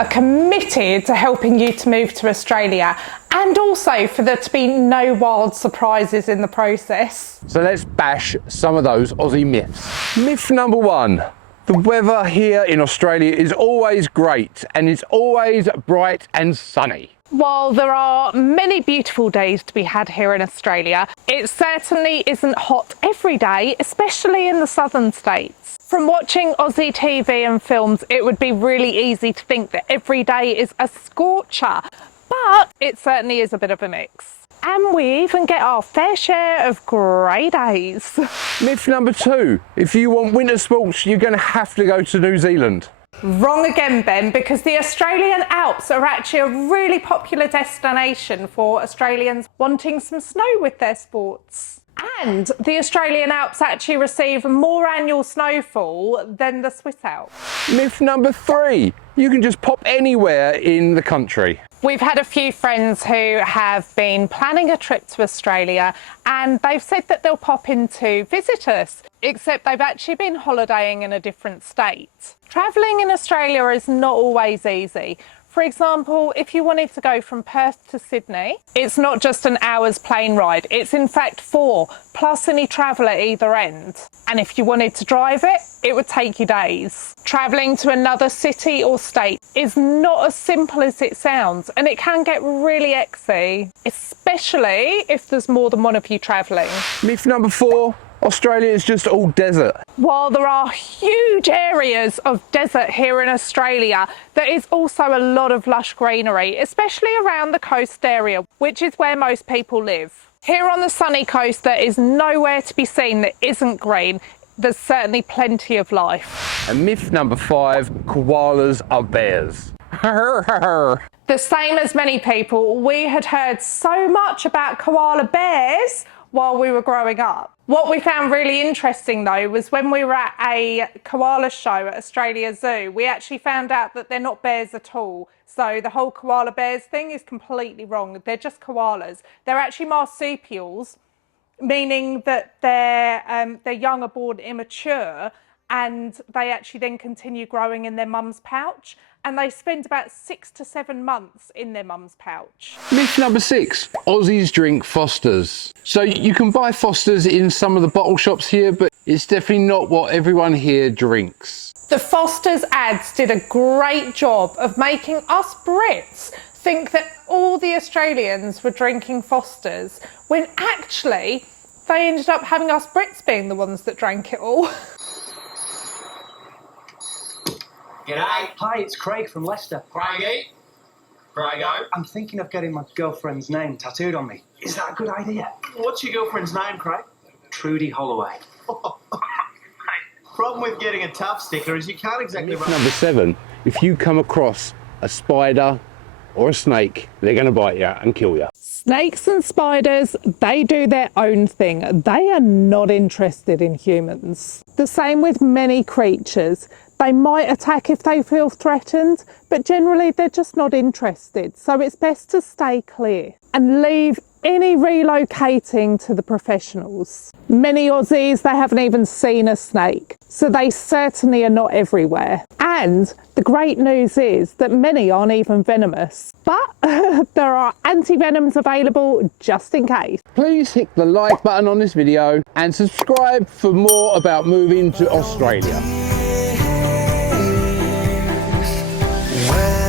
are committed to helping you to move to Australia, and also for there to be no wild surprises in the process. So let's bash some of those Aussie myths. Myth number one. The weather here in Australia is always great and it's always bright and sunny. While there are many beautiful days to be had here in Australia, it certainly isn't hot every day, especially in the southern states. From watching Aussie TV and films, it would be really easy to think that every day is a scorcher, but it certainly is a bit of a mix. And we even get our fair share of grey days. Myth number two. If you want winter sports, you're going to have to go to New Zealand. Wrong again, Ben, because the Australian Alps are actually a really popular destination for Australians wanting some snow with their sports. And the Australian Alps actually receive more annual snowfall than the Swiss Alps. Myth number three. You can just pop anywhere in the country. We've had a few friends who have been planning a trip to Australia and they've said that they'll pop in to visit us, except they've actually been holidaying in a different state. Travelling in Australia is not always easy. For example, if you wanted to go from Perth to Sydney, it's not just an hour's plane ride, it's in fact 4, plus any travel at either end. And if you wanted to drive it, it would take you days. Travelling to another city or state is not as simple as it sounds, and it can get really exy, especially if there's more than one of you travelling. Myth number four. Australia is just all desert. While there are huge areas of desert here in Australia, there is also a lot of lush greenery, especially around the coast area, which is where most people live. Here on the sunny coast, there is nowhere to be seen that isn't green. There's certainly plenty of life. And myth number five, koalas are bears. The same as many people, we had heard so much about koala bears while we were growing up. What we found really interesting though was when we were at a koala show at Australia Zoo, we actually found out that they're not bears at all. So the whole koala bears thing is completely wrong. They're just koalas. They're actually marsupials, meaning that their young are born immature and they actually then continue growing in their mum's pouch, and they spend about 6 to 7 months in their mum's pouch. Myth number six, Aussies drink Fosters. So you can buy Fosters in some of the bottle shops here, but it's definitely not what everyone here drinks. The Foster's ads did a great job of making us Brits think that all the Australians were drinking Foster's, when actually they ended up having us Brits being the ones that drank it all. G'day. Hi, it's Craig from Leicester. Craigie. Craigo. I'm thinking of getting my girlfriend's name tattooed on me. Is that a good idea? What's your girlfriend's name, Craig? Trudy Holloway. Problem with getting a tough sticker is you can't exactly... Myth number seven, if you come across a spider or a snake, they're going to bite you and kill you. Snakes and spiders, they do their own thing. They are not interested in humans. The same with many creatures. They might attack if they feel threatened, but generally they're just not interested. So it's best to stay clear and leave any relocating to the professionals. Many Aussies, they haven't even seen a snake, so they certainly are not everywhere. And the great news is that many aren't even venomous, but there are anti-venoms available just in case. Please hit the like button on this video and subscribe for more about moving to Australia. Well,